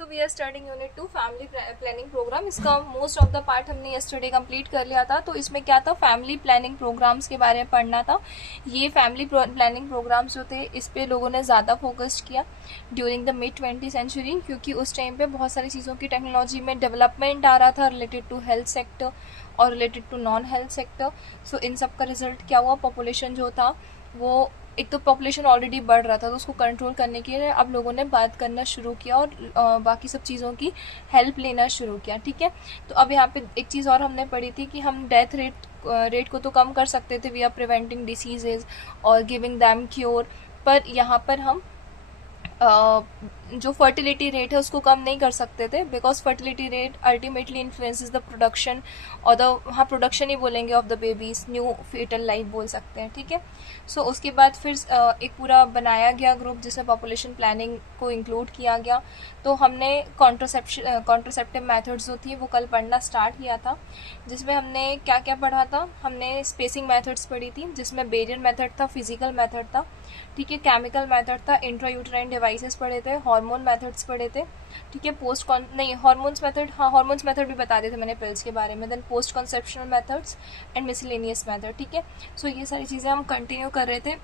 So we are starting unit 2 family planning programme. इसका most of the part हमने yesterday complete कर लिया था। तो इसमें क्या था, फैमिली प्लानिंग प्रोग्राम्स के बारे में पढ़ना था। ये फैमिली प्लानिंग प्रोग्राम्स जो थे इस पे लोगों ने ज़्यादा फोकस किया during the mid 20th century, क्योंकि उस टाइम पे बहुत सारी चीज़ों की टेक्नोलॉजी में डेवलपमेंट आ रहा था रिलेटेड टू हेल्थ सेक्टर और related to non health sector. So इन सब का रिजल्ट क्या हुआ, पॉपुलेशन जो था वो, एक तो पॉपुलेशन ऑलरेडी बढ़ रहा था तो उसको कंट्रोल करने के लिए अब लोगों ने बात करना शुरू किया और बाकी सब चीज़ों की हेल्प लेना शुरू किया। ठीक है, तो अब यहाँ पे एक चीज़ और हमने पढ़ी थी कि हम डेथ रेट को तो कम कर सकते थे, वी आर प्रिवेंटिंग डिसीजेज और गिविंग दैम क्योर, पर यहाँ पर हम जो फर्टिलिटी रेट है उसको कम नहीं कर सकते थे, because fertility rate ultimately influences the production और द, हाँ प्रोडक्शन ही बोलेंगे, of the babies, new fetal life बोल सकते हैं। ठीक है, सो उसके बाद फिर एक पूरा बनाया गया ग्रुप जिसमें पॉपुलेशन प्लानिंग को इंक्लूड किया गया। तो हमने कॉन्ट्रासेप्टिव मेथड्स जो थी वो कल पढ़ना स्टार्ट किया था, जिसमें हमने क्या क्या पढ़ा था। हमने स्पेसिंग मेथड्स पढ़ी थी, जिसमें बेरियर मेथड था, फिजिकल मेथड था, ठीक है, केमिकल मेथड था, इंट्रायूटेराइन डिवाइसेस पढ़े थे, हार्मोन मेथड्स पढ़े थे, ठीक है, नहीं हार्मोन्स मेथड, हाँ हार्मोन्स मेथड भी बता देते मैंने पिल्स के बारे में, then post conceptional methods and miscellaneous method. ठीक है, सो ये सारी चीज़ें हम कंटिन्यू कर रहे थे।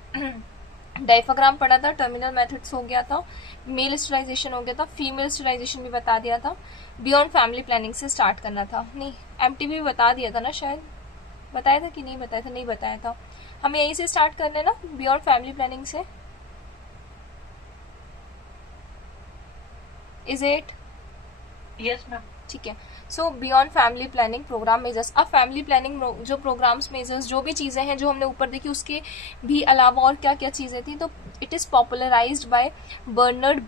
डायफ्राग्राम पढ़ा था, टर्मिनल मेथड्स हो गया था, मेल स्टरलाइजेशन हो गया था, फीमेल स्टरलाइजेशन भी बता दिया था, बियॉन्ड फैमिली प्लानिंग से स्टार्ट करना था। नहीं, एमटीबी भी बता दिया था ना, शायद बताया था कि नहीं बताया था, नहीं बताया था। हमें यहीं से स्टार्ट करना है ना, बियॉन्ड फैमिली प्लानिंग से। Is it? Yes ma'am. ठीक है, so beyond family planning programme measures. अब फैमिली प्लानिंग जो प्रोग्राम्स मेजर्स जो भी चीज़ें हैं जो हमने ऊपर देखी, उसके भी अलावा और क्या क्या चीज़ें थी, तो it is popularized by Bernard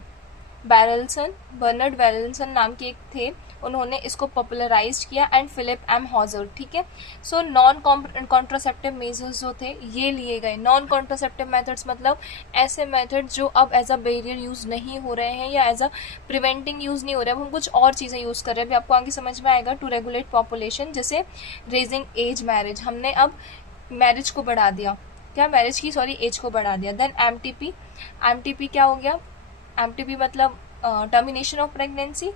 Berelson नाम के एक थे, उन्होंने इसको पॉपुलराइज किया, एंड फिलिप एम हॉजर। ठीक है, सो नॉन कॉन्ट्रासेप्टिव मेजर्स जो थे ये लिए गए। नॉन कॉन्ट्रासेप्टिव मेथड्स मतलब ऐसे मेथड्स जो अब एज अ बैरियर यूज नहीं हो रहे हैं या एज अ प्रिवेंटिंग यूज नहीं हो रहे हैं, अब हम कुछ और चीज़ें यूज कर रहे हैं, अभी आपको आगे समझ में आएगा। टू रेगुलेट पॉपुलेशन, जैसे रेजिंग एज मैरिज, हमने अब मैरिज को बढ़ा दिया, क्या मैरिज की सॉरी एज को बढ़ा दिया। देन एमटीपी क्या हो गया, एमटीपी मतलब termination of pregnancy.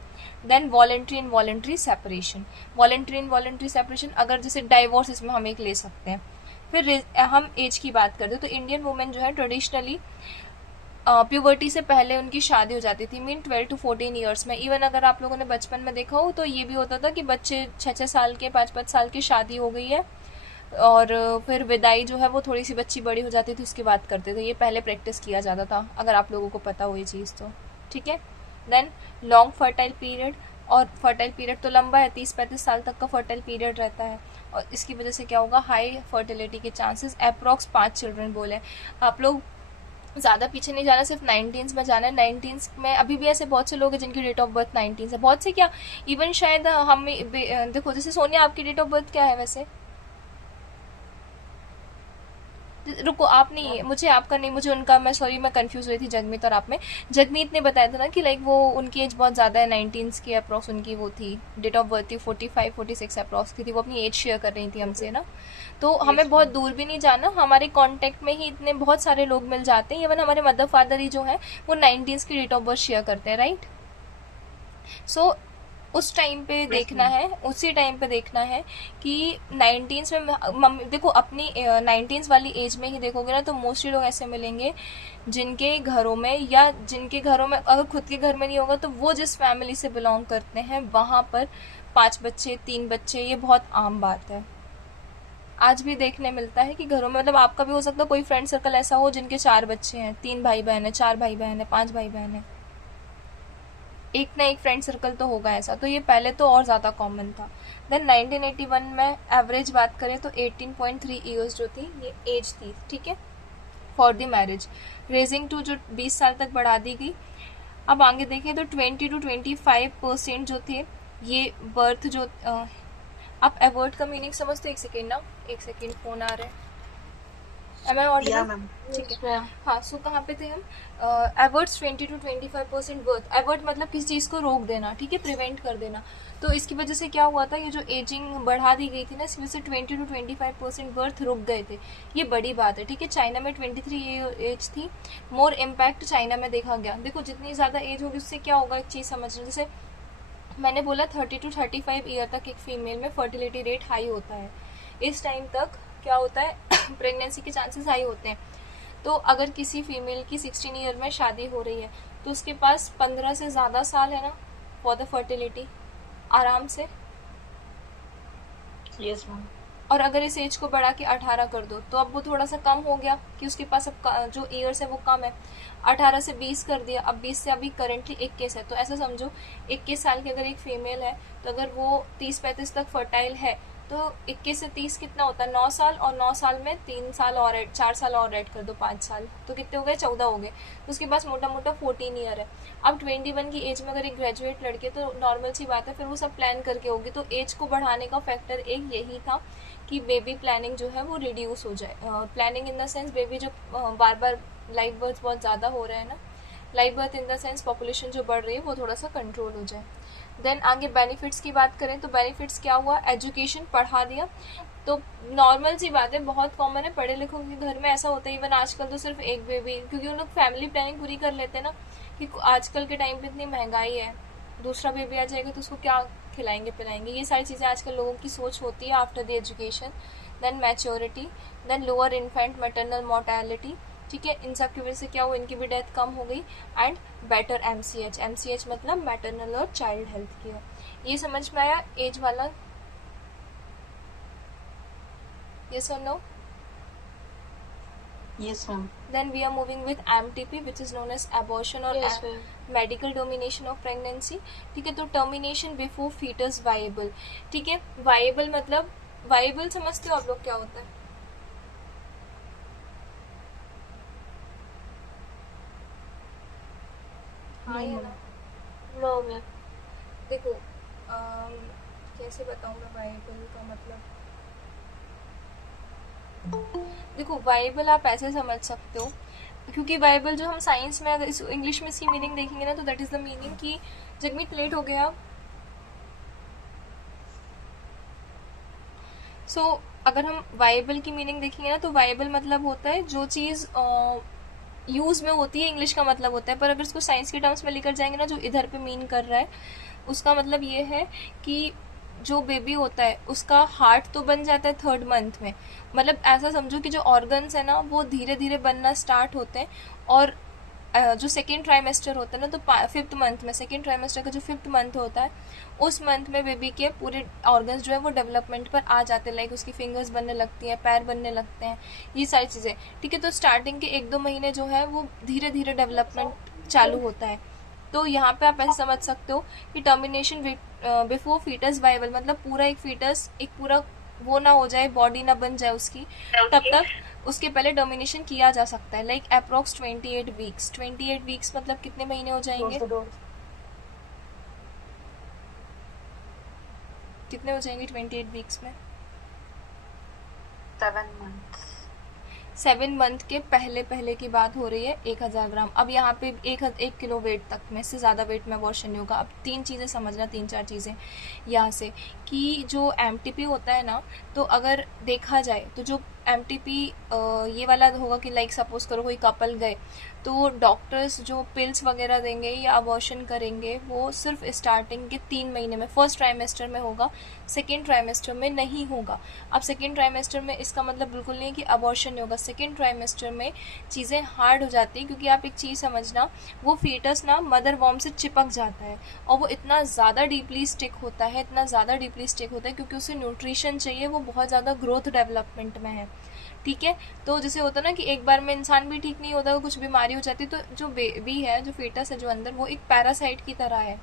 Then voluntary involuntary separation, अगर जैसे डाइवोर्स इसमें हम एक ले सकते हैं। फिर हम एज की बात करते हैं, तो इंडियन वुमेन जो है ट्रेडिशनली प्यूबर्टी से पहले उनकी शादी हो जाती थी, मीन 12 to 14 ईयर्स में। इवन अगर आप लोगों ने बचपन में देखा हो तो ये भी होता था कि बच्चे 6-6 साल के, 5-5 साल की शादी हो गई है और फिर विदाई जो है वो थोड़ी सी बच्ची बड़ी हो जाती थी उसकी बात करते थे। ये पहले प्रैक्टिस किया जाता था, अगर आप लोगों को पता हो ये चीज़ तो। ठीक है, देन लॉन्ग फर्टाइल पीरियड, और फर्टाइल पीरियड तो लंबा है, 30-35 साल तक का फर्टाइल पीरियड रहता है, और इसकी वजह से क्या होगा, हाई फर्टिलिटी के चांसेस। अप्रॉक्स 5 चिल्ड्रन बोले। आप लोग ज़्यादा पीछे नहीं जाना, सिर्फ 19s में जाना है। 19s में अभी भी ऐसे बहुत से लोग हैं जिनकी डेट ऑफ बर्थ 19 है, बहुत से क्या, इवन शायद हम देखो, जैसे सोनिया आपकी डेट ऑफ बर्थ क्या है वैसे? रुको, आप नहीं, मुझे आपका नहीं, मुझे उनका, मैं सॉरी मैं कंफ्यूज हुई थी जगमीत और आप में। जगमीत ने बताया था ना कि लाइक वो उनकी एज बहुत ज़्यादा है, 19s की अप्रॉक्स उनकी वो थी, डेट ऑफ बर्थ थी 45-46 अप्रॉक्स की थी, वो अपनी एज शेयर कर रही थी हमसे ना। तो हमें बहुत दूर भी नहीं जाना, हमारे कॉन्टेक्ट में ही इतने बहुत सारे लोग मिल जाते हैं। इवन हमारे मदर फादर ही जो है वो 19s की डेट ऑफ बर्थ शेयर करते हैं, राइट। सो उस टाइम पे देखना है, उसी टाइम पे देखना है कि 19s में मम्मी देखो, अपनी 19s वाली एज में ही देखोगे ना तो मोस्टली लोग ऐसे मिलेंगे जिनके घरों में, या जिनके घरों में अगर खुद के घर में नहीं होगा तो वो जिस फैमिली से बिलोंग करते हैं वहाँ पर 5 बच्चे 3 बच्चे, ये बहुत आम बात है। आज भी देखने मिलता है कि घरों में, मतलब आपका भी हो सकता है कोई फ्रेंड सर्कल ऐसा हो जिनके 4 बच्चे हैं, 3 भाई बहन है, 4 भाई बहन है, 5 भाई बहन है, एक ना एक फ्रेंड सर्कल तो होगा ऐसा। तो ये पहले तो और ज़्यादा कॉमन था। देन 1981 में एवरेज बात करें तो 18.3 ईयर्स जो थी ये एज थी, ठीक है, for the marriage. Raising to जो 20 साल तक बढ़ा दी गई। अब आगे देखें तो 20 to 25% जो थे ये बर्थ जो आप एवर्ट का मीनिंग समझते? एक सेकेंड ना, एक सेकेंड, फ़ोन आ रहा है। एम आई या ऑडिबल? मैम। ठीक है। Yes, ma'am. हाँ, सो कहाँ पे थे हम? Evarts 20 to 25% birth. एवर्ट मतलब किसी चीज़ को रोक देना, ठीक है, प्रिवेंट कर देना। तो इसकी वजह से क्या हुआ था, ये जो एजिंग बढ़ा दी गई थी ना, इसकी वजह से 20 to 25% बर्थ रुक गए थे। ये बड़ी बात है, ठीक है। चाइना में 23 एज थी, मोर इम्पैक्ट चाइना में देखा गया। देखो जितनी ज़्यादा एज होगी उससे क्या होगा, एक चीज़ समझना, जैसे मैंने बोला 30 to 35 ईयर तक एक फीमेल में फर्टिलिटी रेट हाई होता है। इस टाइम तक क्या होता है प्रेगनेंसी के चांसेस हाई होते हैं। तो अगर किसी फीमेल की 16 ईयर में शादी हो रही है तो उसके पास 15 से ज़्यादा साल है ना फॉर द फर्टिलिटी, आराम से। Yes ma'am. और अगर इस एज को बढ़ा के 18 कर दो तो अब वो थोड़ा सा कम हो गया कि उसके पास अब जो ईयर्स है वो कम है। 18 से 20 कर दिया, अब 20 से अभी करेंटली 21 है। तो ऐसा समझो 21 साल की अगर एक फीमेल है तो अगर वो 30-35 तक फर्टाइल है तो 21 से 30 कितना होता है, 9 साल। और 9 साल में 3 साल और 4 साल और ऐड कर दो, 5 साल, तो कितने हो गए, 14 हो गए। तो उसके पास मोटा मोटा 14 ईयर है। अब 21 की एज में अगर एक ग्रेजुएट लड़के, तो नॉर्मल सी बात है फिर वो सब प्लान करके होगी। तो एज को बढ़ाने का फैक्टर एक यही था कि बेबी प्लानिंग जो है वो रिड्यूस हो जाए। Planning in the sense baby जो बार बार लाइव बर्थ बहुत ज़्यादा हो रहे हैं ना, live birth in the sense population जो बढ़ रही है वो थोड़ा सा कंट्रोल हो जाए। देन आगे बेनिफिट्स की बात करें तो बेनिफिट्स क्या हुआ, एजुकेशन बढ़ा दिया। तो नॉर्मल सी बात है, बहुत कॉमन है, पढ़े लिखों के घर में ऐसा होता है। इवन आजकल तो सिर्फ एक बेबी, क्योंकि उन लोग फैमिली प्लानिंग पूरी कर लेते हैं ना, कि आजकल के टाइम पे इतनी महंगाई है, दूसरा बेबी आ जाएगा तो उसको क्या खिलाएंगे पिलाएंगे, ये सारी चीज़ें आजकल लोगों की सोच होती है after the education. Then maturity, then lower infant maternal mortality, ठीक है, इन सब की वजह से क्या हुआ, इनकी भी डेथ कम हो गई। एंड बेटर एमसीएच, एमसीएच मतलब मैटरनल और चाइल्ड हेल्थ केयर। ये समझ में आया एज वाला? यस और no? Yes ma'am. Then we are moving with MTP, which is known as abortion or Yes, ma'am. medical termination of pregnancy। ठीक है, तो termination before fetus viable। ठीक है, viable मतलब, viable समझते हो आप लोग क्या होता है? हाँ या ना? No, ma'am. देखो कैसे बताऊँ मैं viable का मतलब। देखो वाइबल आप ऐसे समझ सकते हो, क्योंकि वाइबल जो हम साइंस में अगर इस इंग्लिश में इसकी मीनिंग देखेंगे ना तो दैट इज द मीनिंग कि जगमीत लेट हो गया। सो अगर हम वाइबल की मीनिंग देखेंगे ना तो वाइबल मतलब होता है जो चीज़ यूज़ में होती है, इंग्लिश का मतलब होता है। पर अगर इसको साइंस के टर्म्स में लेकर जाएंगे ना, जो इधर पे मीन कर रहा है उसका मतलब ये है कि जो बेबी होता है उसका हार्ट तो बन जाता है 3rd मंथ में। मतलब ऐसा समझो कि जो ऑर्गन्स है ना वो धीरे धीरे बनना स्टार्ट होते हैं। और जो सेकेंड ट्राइमेस्टर होता है ना, तो 5th मंथ में, सेकेंड ट्राइमेस्टर का जो 5th मंथ होता है उस मंथ में बेबी के पूरे ऑर्गन्स जो है वो डेवलपमेंट पर आ जाते हैं। लाइक उसकी फिंगर्स बनने लगती हैं, पैर बनने लगते हैं, ये सारी चीज़ें। ठीक है, तो स्टार्टिंग के 1-2 महीने जो है वो धीरे धीरे डेवलपमेंट चालू होता है। तो यहाँ पे आप ऐसे समझ सकते हो कि टर्मिनेशन बिफोर फीटस वाइबल मतलब पूरा एक फीटस एक पूरा वो ना हो जाए, बॉडी ना बन जाए उसकी, तब तक उसके पहले टर्मिनेशन किया जा सकता है। Like approx 28 weeks. 28 वीक्स मतलब कितने महीने हो जाएंगे, कितने हो जाएंगे 28 वीक्स में? 7 months। 7 मंथ के पहले पहले की बात हो रही है। 1000 ग्राम। अब यहाँ पे 1 किलो वेट तक में से ज़्यादा वेट में अबॉर्शन नहीं होगा। अब 3 चीज़ें समझना, 3-4 चीज़ें यहाँ से, कि जो एमटीपी होता है ना, तो अगर देखा जाए तो जो एमटीपी ये वाला होगा कि लाइक सपोज करो कोई कपल गए तो डॉक्टर्स जो पिल्स वगैरह देंगे या अबॉर्शन करेंगे वो सिर्फ स्टार्टिंग के 3 महीने में, फर्स्ट ट्राइमेस्टर में होगा, सेकेंड ट्राइमेस्टर में नहीं होगा। अब सेकेंड ट्राइमेस्टर में इसका मतलब बिल्कुल नहीं है कि अबॉर्शन नहीं होगा। सेकेंड ट्राइमेस्टर में चीज़ें हार्ड हो जाती हैं, क्योंकि आप एक चीज़ समझना, वो फीटस ना मदर वॉर्म से चिपक जाता है और वो इतना ज़्यादा डीपली स्टिक होता है, इतना ज़्यादा डीपली स्टिक होता है क्योंकि उसे न्यूट्रिशन चाहिए, वो बहुत ज़्यादा ग्रोथ डेवलपमेंट में है। ठीक है, तो जैसे होता है ना कि एक बार में इंसान भी ठीक नहीं होता, कुछ बीमारी हो जाती है, तो जो बेबी है, जो फीटस है जो अंदर, वो एक पैरासाइट की तरह है,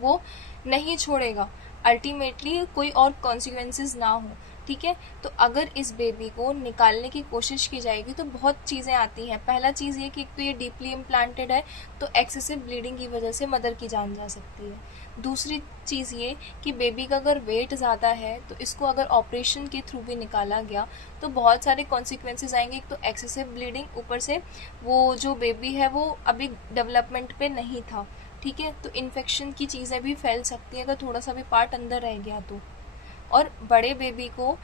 वो नहीं छोड़ेगा अल्टीमेटली कोई और कॉन्सिक्वेंसेस ना हो। ठीक है। तो अगर इस बेबी को निकालने की कोशिश की जाएगी तो बहुत चीज़ें आती हैं। पहला चीज़ ये कि एक तो ये डीपली इम्प्लांटेड है, तो एक्सेसिव ब्लीडिंग की वजह से मदर की जान जा सकती है। दूसरी चीज़ ये कि बेबी का अगर वेट ज़्यादा है तो इसको अगर ऑपरेशन के थ्रू भी निकाला गया तो बहुत सारे कॉन्सिक्वेंसेज आएंगे। एक तो एक्सेसिव ब्लीडिंग, ऊपर से वो जो बेबी है वो अभी डेवलपमेंट पे नहीं था, ठीक है, तो इन्फेक्शन की चीज़ें भी फैल सकती है अगर थोड़ा सा भी पार्ट अंदर रह गया तो। और बड़े बेबी को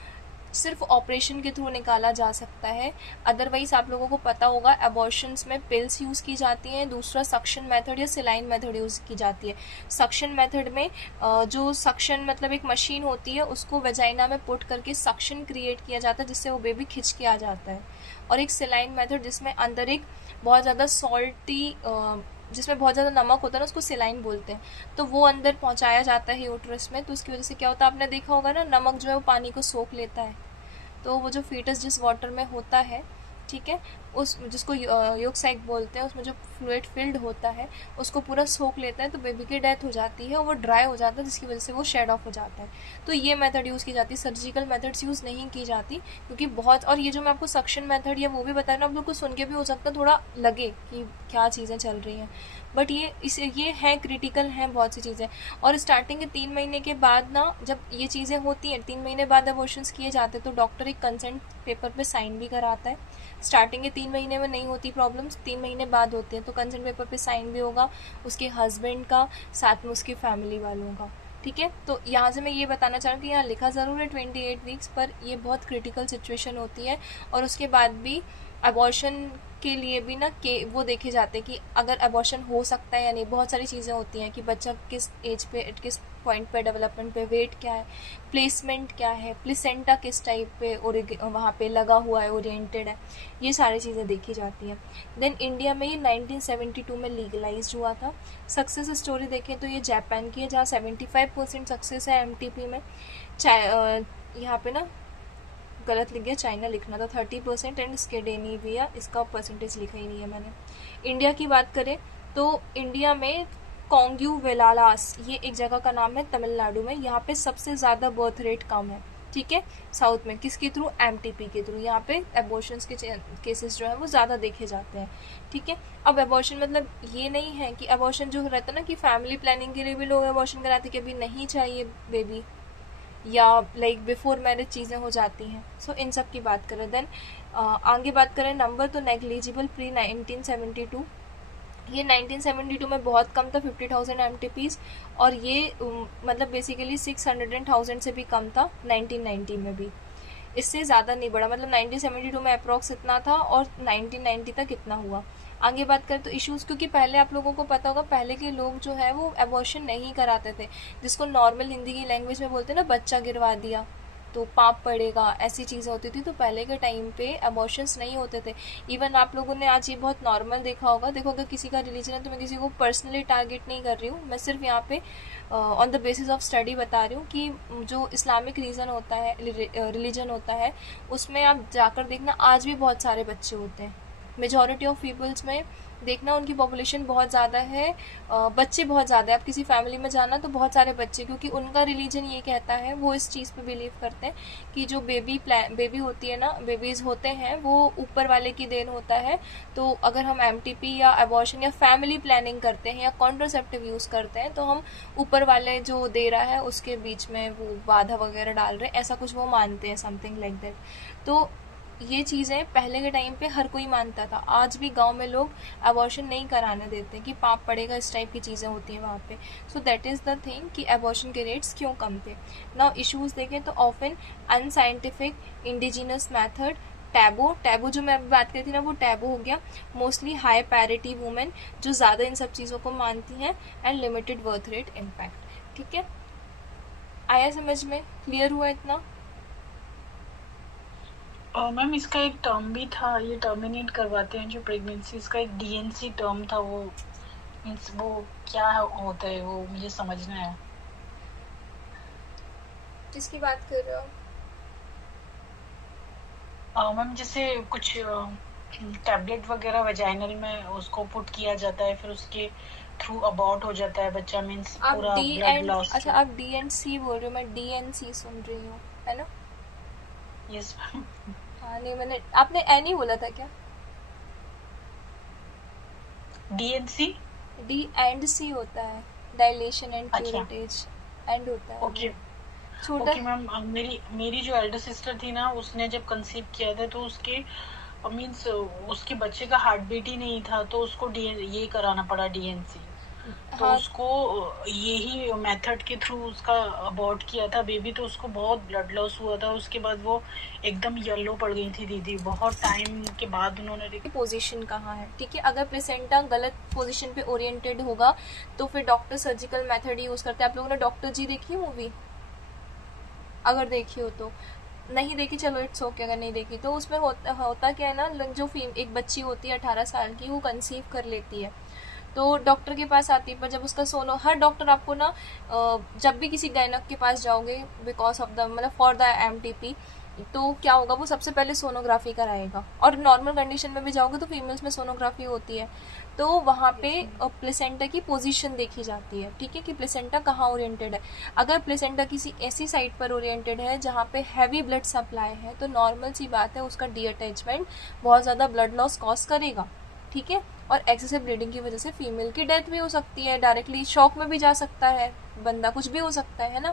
सिर्फ ऑपरेशन के थ्रू निकाला जा सकता है। अदरवाइज आप लोगों को पता होगा अबॉर्शंस में पिल्स यूज़ की जाती हैं, दूसरा सक्शन मेथड या सिलाइन मेथड यूज़ की जाती है। सक्शन मेथड में जो सक्शन मतलब एक मशीन होती है उसको वेजाइना में पुट करके सक्शन क्रिएट किया जाता है जिससे वो बेबी खिंच के आ जाता है। और एक सिलाइन मेथड जिसमें अंदर एक बहुत ज़्यादा सॉल्टी जिसमें बहुत ज़्यादा नमक होता है ना, उसको सिलाइन बोलते हैं, तो वो अंदर पहुंचाया जाता है यूट्रस में। तो उसकी वजह से क्या होता है, आपने देखा होगा ना, नमक जो है वो पानी को सोख लेता है। तो वो जो फीटस जिस वाटर में होता है, ठीक है, उस जिसको योग साइक बोलते हैं, उसमें जो फ्लूइड फिल्ड होता है उसको पूरा सोख लेता है, तो बेबी की डेथ हो जाती है और वो ड्राई हो जाता है जिसकी वजह से वो शेड ऑफ हो जाता है। तो ये मेथड यूज़ की जाती है, सर्जिकल मेथड्स यूज़ नहीं की जाती क्योंकि बहुत। और ये जो मैं आपको सक्शन मेथड या वो भी बताया ना, आप लोग को सुन के भी हो सकता है थोड़ा लगे कि क्या चीज़ें चल रही हैं, बट ये हैं क्रिटिकल हैं बहुत सी चीज़ें। और स्टार्टिंग के 3 महीने के बाद ना, जब ये चीज़ें होती हैं 3 महीने बाद अबॉर्शंस किए जाते हैं, तो डॉक्टर एक कंसेंट पेपर पे साइन भी कराता है। स्टार्टिंग के 3 महीने में नहीं होती प्रॉब्लम्स, 3 महीने बाद होती है, तो कंसेंट पेपर पे साइन भी होगा उसके हस्बैंड का, साथ में उसकी फैमिली वालों का, ठीक है। तो यहाँ से मैं ये बताना चाह रहा हूँ कि यहाँ लिखा ज़रूर है 28 वीक्स, पर ये बहुत क्रिटिकल सिचुएशन होती है। और उसके बाद भी अबॉर्शन के लिए भी ना के वो देखे जाते हैं कि अगर अबॉर्शन हो सकता है या नहीं। बहुत सारी चीज़ें होती हैं कि बच्चा किस एज पे, किस पॉइंट पे डेवलपमेंट पे, वेट क्या है, प्लेसमेंट क्या है, प्लेसेंटा किस टाइप पे वहाँ पे लगा हुआ है, ओरिएंटेड है, ये सारी चीज़ें देखी जाती हैं। देन इंडिया में ये 1972 में लीगलाइज हुआ था। सक्सेस स्टोरी देखें तो ये जापान की है जहाँ 75% सक्सेस है एमटीपी में। यहाँ पे ना गलत लिख गया, चाइना लिखना था 30%, एंड स्केडेनेविया, इसका परसेंटेज लिखा ही नहीं है मैंने। इंडिया की बात करें तो इंडिया में कोंग्यू वेलालास, ये एक जगह का नाम है तमिलनाडु में, यहाँ पे सबसे ज़्यादा बर्थ रेट कम है, ठीक है, साउथ में। किसके थ्रू? एमटीपी के थ्रू। यहाँ पे एबॉर्शंस के केसेस जो है वो ज़्यादा देखे जाते हैं, ठीक है। अब एबॉर्शन मतलब ये नहीं है कि एबॉर्शन जो रहता है ना कि फैमिली प्लानिंग के लिए भी लोग एबॉर्शन कराते कि अभी नहीं चाहिए बेबी, या लाइक बिफोर मैरिज चीज़ें हो जाती हैं। सो इन सब की बात करें। देन आगे बात करें नंबर, तो नेग्लिजिबल प्री 1972, ये 1972 में बहुत कम था, 50,000 एमटीपीज। और ये मतलब बेसिकली 600,000 से भी कम था 1990 में भी, इससे ज़्यादा नहीं बढ़ा। मतलब 1972 में अप्रॉक्स इतना था और 1990 तक इतना हुआ। आगे बात करें तो इश्यूज़, क्योंकि पहले आप लोगों को पता होगा पहले के लोग जो है वो एबॉर्शन नहीं कराते थे, जिसको नॉर्मल हिंदी की लैंग्वेज में बोलते हैं ना, बच्चा गिरवा दिया तो पाप पड़ेगा, ऐसी चीज़ें होती थी। तो पहले के टाइम पे एबॉर्शंस नहीं होते थे। इवन आप लोगों ने आज ये बहुत नॉर्मल देखा होगा। देखो अगर किसी का रिलीजन है, तो मैं किसी को पर्सनली टारगेट नहीं कर रही हूँ, मैं सिर्फ यहाँ पे on the basis of study बता रही हूँ कि जो इस्लामिक रीज़न होता है, रिलीजन होता है, उसमें आप जाकर देखना आज भी बहुत सारे बच्चे होते हैं। मेजॉरिटी ऑफ पीपल्स में देखना उनकी पॉपुलेशन बहुत ज़्यादा है, बच्चे बहुत ज़्यादा है। आप किसी फैमिली में जाना तो बहुत सारे बच्चे, क्योंकि उनका रिलीजन ये कहता है, वो इस चीज़ पे बिलीव करते हैं कि जो बेबी होती है ना, बेबीज़ होते हैं वो ऊपर वाले की देन होता है। तो अगर हम एमटीपी या अबॉर्शन या फैमिली प्लानिंग करते हैं या कॉन्ट्रासेप्टिव यूज़ करते हैं, तो हम ऊपर वाले जो दे रहा है उसके बीच में वो बाधा वगैरह डाल रहे हैं, ऐसा कुछ वो मानते हैं, समथिंग लाइक दैट। तो ये चीज़ें पहले के टाइम पे हर कोई मानता था। आज भी गांव में लोग अबॉर्शन नहीं कराने देते कि पाप पड़ेगा, इस टाइप की चीज़ें होती हैं वहाँ पे। So that is the thing कि अबॉर्शन के रेट्स क्यों कम थे। नाउ इश्यूज़ देखें तो often unscientific indigenous method, taboo जो मैं अभी बात करी थी ना, वो टैबू हो गया। मोस्टली हाई पैरिटी वुमेन जो ज़्यादा इन सब चीज़ों को मानती हैं, and limited birth rate impact. ठीक है, आया समझ में? क्लियर हुआ इतना? मैम इसका एक टर्म भी था, ये टर्मिनेट करवाते हैं जो प्रेगनेंसी, इसका एक डीएनसी टर्म था, वो मीन्स वो क्या होता है वो मुझे समझना है। किसकी बात कर रहे हो? मैम जैसे कुछ टैबलेट वगैरह वेजाइनल में उसको पुट किया जाता है, फिर उसके थ्रू अबॉर्ट हो जाता है बच्चा, मीन्स आप पूरा डी ब्लड एंड, लॉस। अच्छा आप डी एंड सी बोल रहे हो, मैं डी एन सी सुन रही हूँ, है ना? Yes ma'am. हाँ नहीं, मैंने आपने एनी बोला था क्या? डीएनसी। डी एंड सी होता है, डायलेशन एंड अच्छा। क्यूरेटेज, एंड होता है ओके। वो छोटा। ओके मैम, मेरी मेरी जो एल्डर सिस्टर थी ना, उसने जब कंसीव किया था तो उसके मीन्स उसके बच्चे का हार्ट बीट ही नहीं था, तो उसको ये कराना पड़ा डीएनसी। तो हाँ उसको यही मेथड के थ्रू उसका अबॉर्ट किया था बेबी, तो उसको बहुत ब्लड लॉस हुआ था। उसके बाद वो एकदम येलो पड़ गई थी दीदी, बहुत टाइम के बाद उन्होंने पोजीशन कहाँ है, ठीक है। अगर प्लेसेंटा गलत पोजीशन पे ओरिएंटेड होगा तो फिर डॉक्टर सर्जिकल मेथड यूज करते हैं। आप लोगों ने डॉक्टर जी देखी है मूवी? अगर देखी हो तो, नहीं देखी चलो इट्स ओके, अगर नहीं देखी तो उसमें होता क्या है ना, जो एक बच्ची होती है 18 साल की, वो कंसीव कर लेती है तो डॉक्टर के पास आती है। पर जब उसका सोनो, हर डॉक्टर आपको ना जब भी किसी गायनक के पास जाओगे बिकॉज ऑफ द मतलब फॉर द एमटीपी, तो क्या होगा, वो सबसे पहले सोनोग्राफी कराएगा। और नॉर्मल कंडीशन में भी जाओगे तो फीमेल्स में सोनोग्राफी होती है, तो वहाँ पे प्लेसेंटा की पोजीशन देखी जाती है, ठीक है, कि प्लेसेंटा कहाँ ओरिएंटेड है। अगर प्लेसेंटा किसी ऐसी साइड पर ओरिएंटेड है जहाँ पे हैवी ब्लड सप्लाई है, तो नॉर्मल सी बात है उसका डी अटैचमेंट बहुत ज़्यादा ब्लड लॉस कॉज करेगा, ठीक है। और एक्सेसिव ब्लीडिंग की वजह से फीमेल की डेथ भी हो सकती है, डायरेक्टली शॉक में भी जा सकता है बंदा, कुछ भी हो सकता है ना।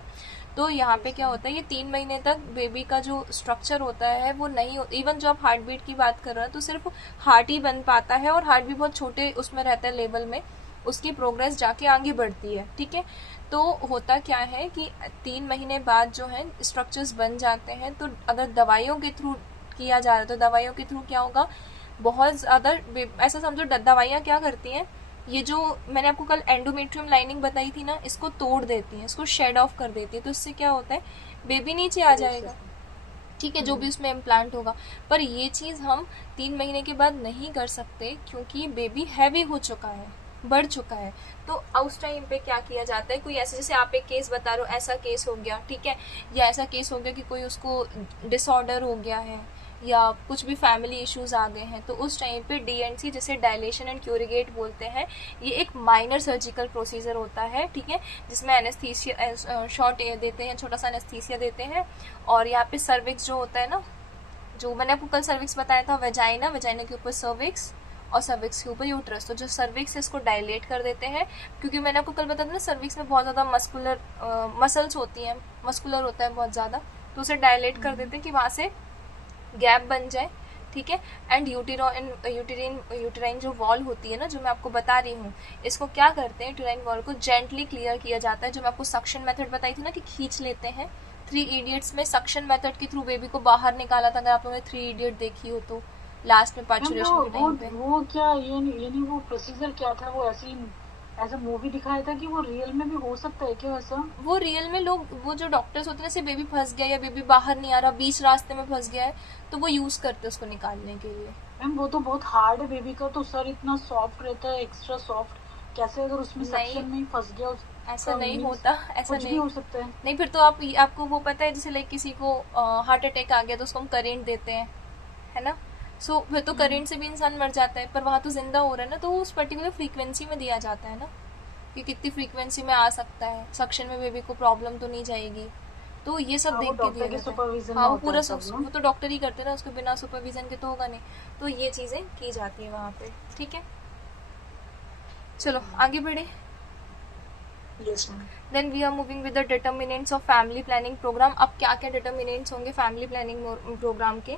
तो यहाँ पे क्या होता है, ये 3 महीने तक बेबी का जो स्ट्रक्चर होता है वो नहीं हो, इवन जो आप हार्ट बीट की बात कर रहे हो तो सिर्फ हार्ट ही बन पाता है, और हार्ट भी बहुत छोटे उसमें रहता है लेवल में, उसकी प्रोग्रेस जाके आगे बढ़ती है, ठीक है। तो होता क्या है कि 3 महीने बाद जो है स्ट्रक्चर्स बन जाते हैं, तो अगर दवाइयों के थ्रू किया जा रहा है तो दवाइयों के थ्रू क्या होगा, बहुत ज़्यादा ऐसा समझो दवाइयाँ क्या करती हैं, ये जो मैंने आपको कल एंडोमेट्रियम लाइनिंग बताई थी ना, इसको तोड़ देती है, इसको शेड ऑफ कर देती है, तो इससे क्या होता है, बेबी नीचे आ जाएगा, ठीक है, जो भी उसमें इम्प्लांट होगा। पर ये चीज़ हम 3 महीने के बाद नहीं कर सकते क्योंकि बेबी हैवी हो चुका है, बढ़ चुका है। तो उस टाइम पे क्या किया जाता है, कोई ऐसे जैसे आप एक केस बता रहे हो, ऐसा केस हो गया, ठीक है, या ऐसा केस हो गया कि कोई उसको डिसऑर्डर हो गया है या कुछ भी फैमिली इश्यूज आ गए हैं, तो उस टाइम पे डीएनसी, जैसे डायलेशन एंड क्यूरिगेट बोलते हैं, ये एक माइनर सर्जिकल प्रोसीजर होता है, ठीक है, जिसमें एनेस्थीसिया शॉर्ट देते हैं, छोटा सा एनेस्थीसिया देते हैं। और यहाँ पे सर्विक्स जो होता है ना, जो मैंने आपको कल सर्विक्स बताया था, वेजाइना, वेजाइना के ऊपर सर्विक्स और सर्विक्स के ऊपर यूट्रस, तो जो सर्विक्स है इसको डायलेट कर देते हैं, क्योंकि मैंने आपको कल बताया था ना सर्विक्स में बहुत ज़्यादा मस्कुलर मसल्स होती हैं, मस्कुलर होता है बहुत ज़्यादा, तो उसे डायलेट कर देते हैं कि वहाँ से गैप बन जाए, ठीक है। एंड यूटेराइन जो वॉल होती है ना, जो मैं आपको बता रही हूँ, इसको क्या करते हैं, यूटेराइन वॉल को जेंटली क्लियर किया जाता है, जो मैं आपको सक्शन मेथड बताई थी ना कि खींच लेते हैं। 3 इडियट्स में सक्शन मेथड के थ्रू बेबी को बाहर निकाला था, अगर आप लोगों ने 3 इडियट देखी हो तो, लास्ट में मैम पार्चुरेशन के टाइम पे। वो क्या ये नहीं, वो प्रोसीजर क्या था, वो ऐसे ही एज अ मूवी दिखाया था कि वो रियल में भी हो सकता है क्या वैसा? वो रियल में लोग, वो जो डॉक्टर्स होते हैं, जैसे बेबी फंस गया या बेबी बाहर नहीं आ रहा, बीच रास्ते में फंस गया है, तो वो यूज करते हैं उसको निकालने के लिए। मैम वो तो बहुत हार्ड है बेबी का, तो सर इतना सॉफ्ट रहता है, एक्स्ट्रा सॉफ्ट, कैसे अगर उसमें नहीं, सक्शन में ही फंस गया ऐसा उसका नहीं means होता, ऐसा कुछ भी नहीं। हो सकता है। नहीं, फिर तो आपको वो पता है, जैसे लाइक किसी को हार्ट अटैक आ गया तो उसको हम करेंट देते हैं, है ना, सो फिर तो करेंट से भी इंसान मर जाता है, पर वहाँ तो जिंदा हो रहा है ना, तो उस पर्टिकुलर फ्रीक्वेंसी में दिया जाता है ना, कि कितनी फ्रीक्वेंसी में आ सकता है, सक्शन में बेबी को प्रॉब्लम तो नहीं जाएगी, तो ये सब हाँ, वो देख के डॉक्टर दिया के जाता है। सुपरविजन में हाँ, वो होता पूरा है सब ना। वो तो डॉक्टर ही करते हैं ना, उसके बिना सुपरविजन के तो होगा नहीं, तो ये चीज़ें की जाती है वहाँ पे, ठीक है। चलो आगे बढ़े। Yes ma'am. Then we are moving with the determinants of family planning programme. अब क्या क्या डिटर्मिनेंट्स होंगे फैमिली प्लानिंग प्रोग्राम के,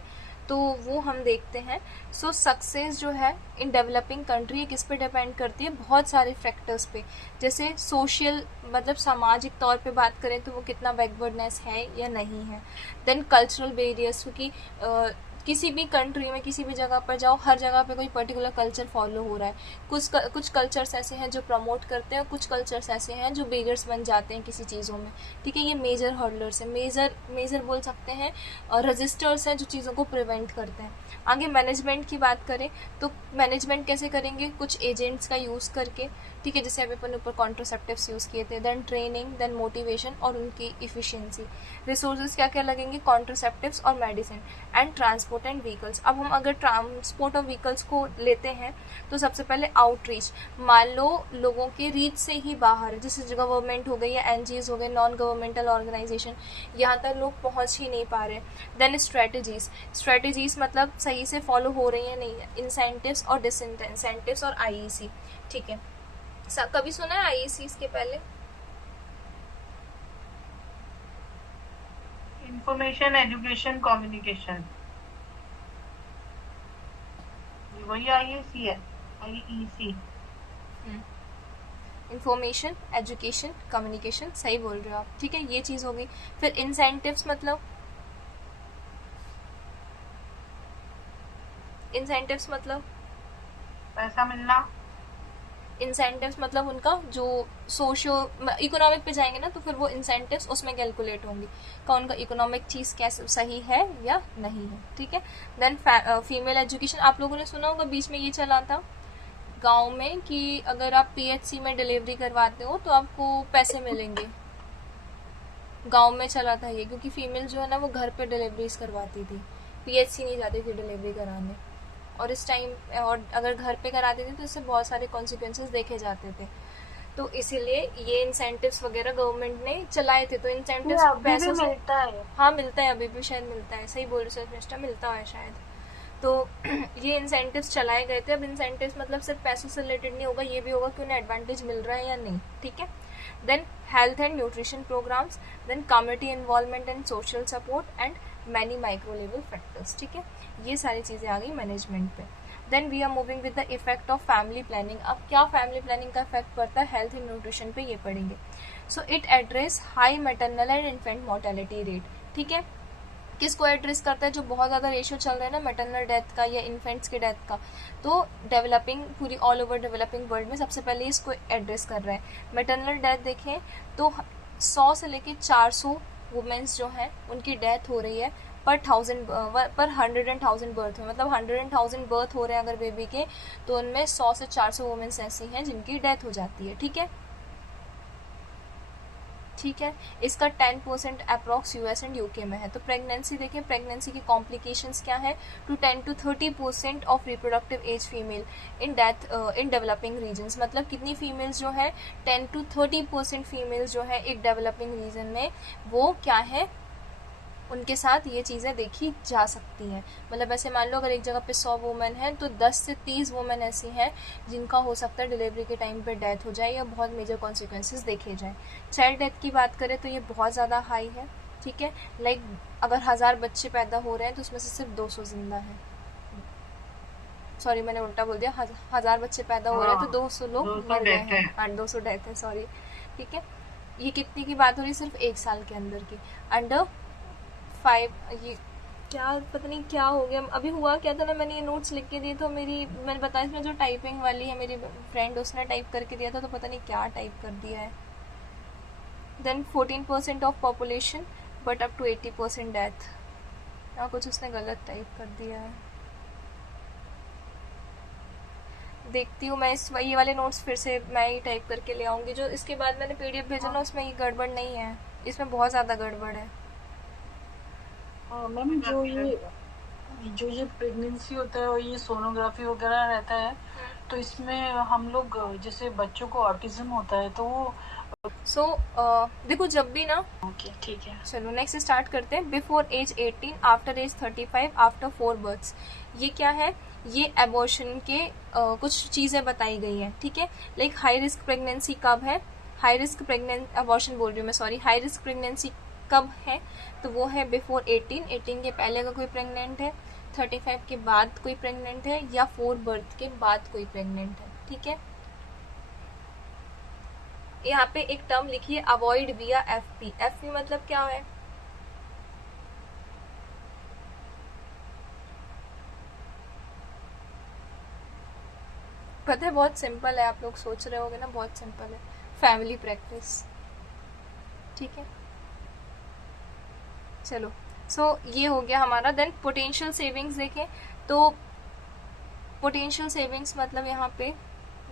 तो वो हम देखते हैं। सो सक्सेस जो है इन डेवलपिंग कंट्री, ये किस पे डिपेंड करती है, बहुत सारे फैक्टर्स पे, जैसे सोशल मतलब सामाजिक तौर पे बात करें तो वो कितना बैकवर्डनेस है या नहीं है। देन कल्चरल बैरियर्स, क्योंकि किसी भी कंट्री में किसी भी जगह पर जाओ, हर जगह पे कोई पर्टिकुलर कल्चर फॉलो हो रहा है। कुछ कल्चर्स ऐसे हैं जो प्रमोट करते हैं, कुछ कल्चर्स ऐसे हैं जो बेरियर्स बन जाते हैं किसी चीज़ों में, ठीक है। ये मेजर हर्डलर्स हैं, मेजर बोल सकते हैं, और रजिस्टर्स हैं जो चीज़ों को प्रिवेंट करते हैं। आगे मैनेजमेंट की बात करें तो मैनेजमेंट कैसे करेंगे, कुछ एजेंट्स का यूज़ करके, ठीक है, जैसे अभी अपन ऊपर कॉन्ट्रोसेप्टिव्स यूज़ किए थे, देन ट्रेनिंग, देन मोटिवेशन और उनकी इफिशियंसी। रिसोर्सेज क्या क्या लगेंगे, कॉन्ट्रोसेप्टिव्स और medicine and transport and vehicles. अब हम अगर ट्रांसपोर्ट और व्हीकल्स को लेते हैं तो सबसे पहले आउटरीच, मान लो लोगों के रीच से ही बाहर है, जैसे गवर्नमेंट हो गई या एनजीओज हो गए, नॉन गवर्नमेंटल ऑर्गेनाइजेशन, यहाँ तक लोग पहुँच ही नहीं पा रहे। देन स्ट्रेटेजीज मतलब सही से फॉलो हो रही है नहीं है, इंसेंटिव्स और डिसइंसेंटिव्स और आईईसी। ठीक है, कभी सुना है आईईसी इसके पहले? इंफॉर्मेशन एजुकेशन कम्युनिकेशन, वही आईएसी है, आईईसी। इंफॉर्मेशन एजुकेशन कम्युनिकेशन, सही बोल रहे हो आप। ठीक है, ये चीज हो गई। फिर इंसेंटिव्स मतलब पैसा मिलना। इंसेंटिव्स मतलब उनका जो सोशियो इकोनॉमिक पे जाएंगे ना, तो फिर वो इंसेंटिव्स उसमें कैलकुलेट होंगी का उनका इकोनॉमिक चीज कैसे सही है या नहीं है। ठीक है, देन फीमेल एजुकेशन, आप लोगों ने सुना होगा बीच में ये चला था गांव में कि अगर आप पीएचसी में डिलीवरी करवाते हो तो आपको पैसे मिलेंगे। गांव में चला था ये, क्योंकि फीमेल जो है ना वो घर पे डिलीवरीज करवाती थी, पीएचसी नहीं जाती थी डिलीवरी कराने। और इस टाइम और अगर घर पे कराते थे तो इससे बहुत सारे कॉन्सिक्वेंसेस देखे जाते थे, तो इसीलिए ये इंसेंटिव्स वगैरह गवर्नमेंट ने चलाए थे। तो इंसेंटिव्स पैसों से मिलता है। हाँ मिलता है, अभी भी शायद मिलता है, सही बोल रहे हो, मिलता है शायद। तो ये इंसेंटिव्स चलाए गए थे। अब इंसेंटिव्स मतलब सिर्फ पैसों से रिलेटेड नहीं होगा, ये भी होगा कि उन्हें एडवांटेज मिल रहा है या नहीं। ठीक है, then health and nutrition programmes, then community involvement and social support and many micro level factors. ठीक है, ये सारी चीजें आ गई मैनेजमेंट पे। Then we are moving with the effect of family planning. अब क्या फैमिली प्लानिंग का इफेक्ट पड़ता है हेल्थ एंड न्यूट्रिशन पे, ये पढ़ेंगे। So it address high maternal and infant mortality rate. ठीक है, किसको एड्रेस करता है, जो बहुत ज़्यादा रेशियो चल रहा है ना मैटरनल डेथ का या इन्फेंट्स के डेथ का, तो डेवलपिंग पूरी ऑल ओवर डेवलपिंग वर्ल्ड में सबसे पहले इसको एड्रेस कर रहा है। मैटरनल डेथ देखें तो 100 से लेके 400 वुमेन्स जो हैं उनकी डेथ हो रही है पर 100,000 बर्थ में, मतलब 100,000 बर्थ हो रहे हैं अगर बेबी के, तो उनमें 100 से 400 वुमेन्स ऐसी हैं जिनकी डेथ हो जाती है। ठीक है, ठीक है, इसका 10% अप्रॉक्स यूएस एंड यूके में है। तो प्रेगनेंसी देखें, प्रेगनेंसी की कॉम्प्लिकेशंस क्या है, to 10 to 30% of reproductive age female in death in developing regions. मतलब कितनी फीमेल्स जो है 10 to 30% फीमेल्स जो है एक डेवलपिंग रीजन में, वो क्या है, उनके साथ ये चीज़ें देखी जा सकती हैं। मतलब ऐसे मान लो अगर एक जगह पे 100 वुमेन हैं तो 10 से 30 वुमेन ऐसी हैं जिनका हो सकता है डिलीवरी के टाइम पे डेथ हो जाए या बहुत मेजर कॉन्सिक्वेंसेस देखे जाएं। चाइल्ड डेथ की बात करें तो ये बहुत ज़्यादा हाई है। ठीक है, लाइक अगर 1000 बच्चे पैदा हो रहे हैं तो उसमें से सिर्फ 200 जिंदा हैं। सॉरी, मैंने उल्टा बोल दिया, 1000 बच्चे पैदा हो रहे हैं तो 200 लोग मर गए हैं। हाँ, 200 डेथ है, सॉरी। ठीक है, ये कितनी की बात हो रही है, सिर्फ 1 साल के अंदर की, अंडर 5। ये क्या पता नहीं क्या हो गया, अभी हुआ क्या था ना, मैंने ये नोट्स लिख के दिए तो मैंने बताया इसमें जो टाइपिंग वाली है मेरी फ्रेंड, उसने टाइप करके दिया था, तो पता नहीं क्या टाइप कर दिया है। Then 14% of population but up to 80% death, या कुछ उसने गलत टाइप कर दिया है। देखती हूँ मैं ये वाले नोट्स फिर से मैं ही टाइप करके ले आऊंगी। जो इसके बाद मैंने पीडीएफ भेजा ना उसमें ये गड़बड़ नहीं है, इसमें बहुत ज़्यादा गड़बड़ है। मैम जो ये प्रेगनेंसी होता है और ये सोनोग्राफी वगैरह रहता है, तो इसमें हम लोग जैसे बच्चों को ऑटिज्म होता है तो वो देखो जब भी ना, ओके ठीक है, चलो नेक्स्ट स्टार्ट करते हैं। Before age 18, after age 35, after 4 births. ये क्या है, ये एबॉर्शन के कुछ चीज़ें बताई गई हैं। ठीक है, लाइक हाई रिस्क प्रेगनेंसी कब है, हाई रिस्क एबॉर्शन बोल रही हूँ मैं, सॉरी, हाई रिस्क प्रेगनेंसी कब है, तो वो है बिफोर 18 के पहले अगर कोई प्रेग्नेंट है, 35 के बाद कोई प्रेग्नेंट है, या 4 बर्थ के बाद कोई प्रेग्नेंट है। ठीक है, यहाँ पे एक टर्म लिखी है अवॉइड विया एफपी। एफपी मतलब क्या है, पता है, बहुत सिंपल है, आप लोग सोच रहे होगे ना, बहुत सिंपल है, फैमिली प्रैक्टिस। ठीक है, चलो ये हो गया हमारा। देन पोटेंशियल सेविंग्स देखें तो पोटेंशियल सेविंग्स मतलब यहाँ पे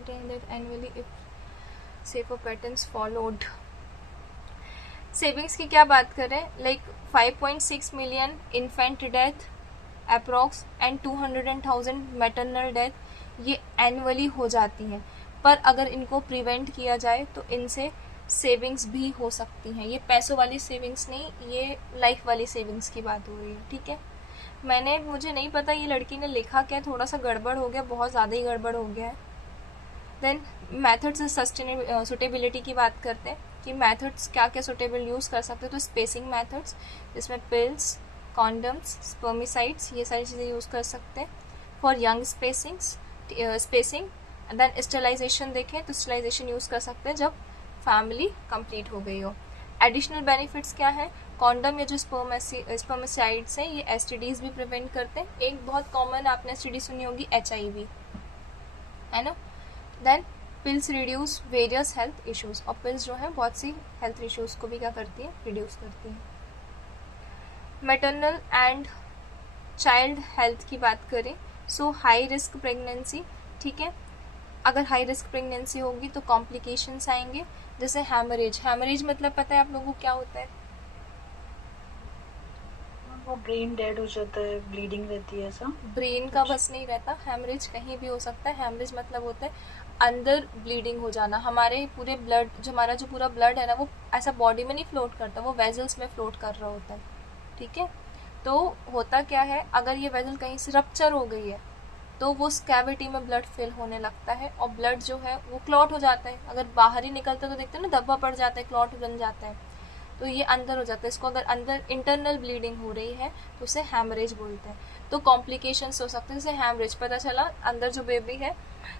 annually safer patterns followed. Savings की क्या बात करें, like 5.6 million infant death approx and 200,000 maternal death, ये एनुअली हो जाती हैं। पर अगर इनको प्रिवेंट किया जाए तो इनसे सेविंग्स भी हो सकती हैं। ये पैसों वाली सेविंग्स नहीं, ये लाइफ वाली सेविंग्स की बात हो रही है, ठीक है। मुझे नहीं पता ये लड़की ने लिखा क्या, थोड़ा सा गड़बड़ हो गया, बहुत ज़्यादा ही गड़बड़ हो गया है। देन मेथड्स सुटेबिलिटी की बात करते हैं कि मेथड्स क्या क्या सुटेबल यूज़ कर सकते हैं। तो स्पेसिंग मेथड्स, जिसमें पिल्स, कॉन्डम्स, स्पर्मिसाइड्स, ये सारी चीज़ें यूज़ कर सकते हैं। For young spacing then sterilization देखें तो स्टेलाइजेशन यूज़ कर सकते हैं जब फैमिली कंप्लीट हो गई हो। एडिशनल बेनिफिट्स क्या है, कॉन्डम या जो स्पर्मिसाइड्स हैं ये एसटीडीज भी प्रिवेंट करते हैं। एक बहुत कॉमन आपने एसटीडी सुनी होगी HIV, है ना। Then pills reduce various health issues, और पिल्स जो है बहुत सी हेल्थ इश्यूज को भी क्या करती है, रिड्यूस करती है। मैटरनल एंड चाइल्ड हेल्थ की बात करें, सो हाई रिस्क प्रेगनेंसी, ठीक है। अगर हाई रिस्क प्रेगनेंसी होगी तो कॉम्प्लिकेशंस आएंगे, जैसे हैमरेज मतलब पता है आप लोगों को क्या होता है? वो ब्रेन डेड हो जाता है, ब्लीडिंग रहती है ऐसा। ब्रेन का बस नहीं रहता, हैमरेज कहीं भी हो सकता है। हैमरेज मतलब होता है अंदर ब्लीडिंग हो जाना। हमारे पूरे ब्लड, हमारा जो पूरा ब्लड है ना, वो ऐसा बॉडी में नहीं फ्लोट करता, वो वेजल्स में फ्लोट कर रहा होता है, ठीक है। तो होता क्या है, अगर ये वेजल कहीं से रप्चर हो गई है तो वो कैविटी में ब्लड फिल होने लगता है और ब्लड जो है वो क्लॉट हो जाता है। अगर बाहर ही निकलता है तो देखते हैं ना, धब्बा पड़ जाता है, क्लॉट बन जाता है, तो ये अंदर हो जाता है। इसको अगर अंदर इंटरनल ब्लीडिंग हो रही है तो उसे हैमरेज बोलते हैं। तो कॉम्प्लिकेशंस हो सकते हैं, जैसे हैमरेज पता चला अंदर जो बेबी है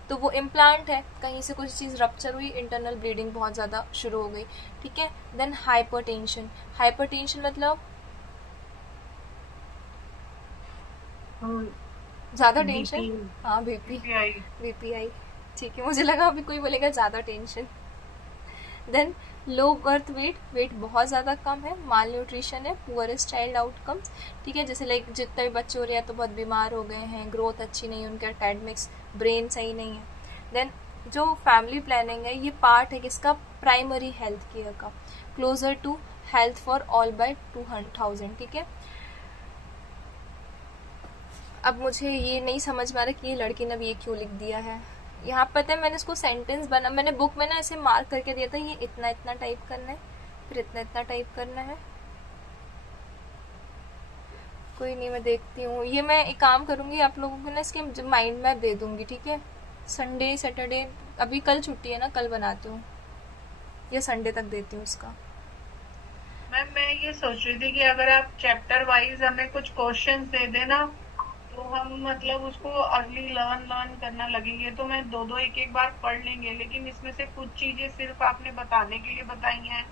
तो वो इम्प्लांट है, कहीं से कुछ चीज़ रप्चर हुई, इंटरनल ब्लीडिंग बहुत ज़्यादा शुरू हो गई, ठीक है। देन हाइपरटेंशन मतलब ज़्यादा टेंशन, हाँ बीपीआई, ठीक है। मुझे लगा अभी कोई बोलेगा ज़्यादा tension. Then low birth weight बहुत ज़्यादा कम है, माल न्यूट्रिशन है, पुअरेस्ट चाइल्ड आउटकम्स, ठीक है। जैसे लाइक जितने भी बच्चे हो रहे हैं तो बहुत बीमार हो गए हैं, ग्रोथ अच्छी नहीं है उनके, एकेडमिक्स, ब्रेन सही नहीं है। देन जो फैमिली प्लानिंग है ये पार्ट है किसका, प्राइमरी हेल्थ केयर का, closer to health for all by 200,000, ठीक है। अब मुझे ये नहीं समझ में आ रहा कि ये लड़की ने भी ये क्यों लिख दिया है। यहाँ पता है मैंने इसको सेंटेंस मैंने बुक में ना ऐसे मार्क करके दिया था, ये इतना इतना टाइप करना है, फिर इतना इतना टाइप करना है। कोई नहीं, मैं देखती हूँ। ये मैं एक काम करूँगी, आप लोगों को ना इसके माइंड मैप दे दूँगी, ठीक है। संडे सैटरडे, अभी कल छुट्टी है ना, कल बनाती हूँ या संडे तक देती हूँ उसका। मैम मैं ये सोच रही थी कि अगर आप चैप्टर वाइज हमें कुछ क्वेश्चंस दे देना तो हम मतलब उसको अर्ली लर्न करना लगेंगे, तो मैं दो एक बार पढ़ लेंगे। लेकिन इसमें से कुछ चीजें सिर्फ आपने बताने के लिए बताई हैं,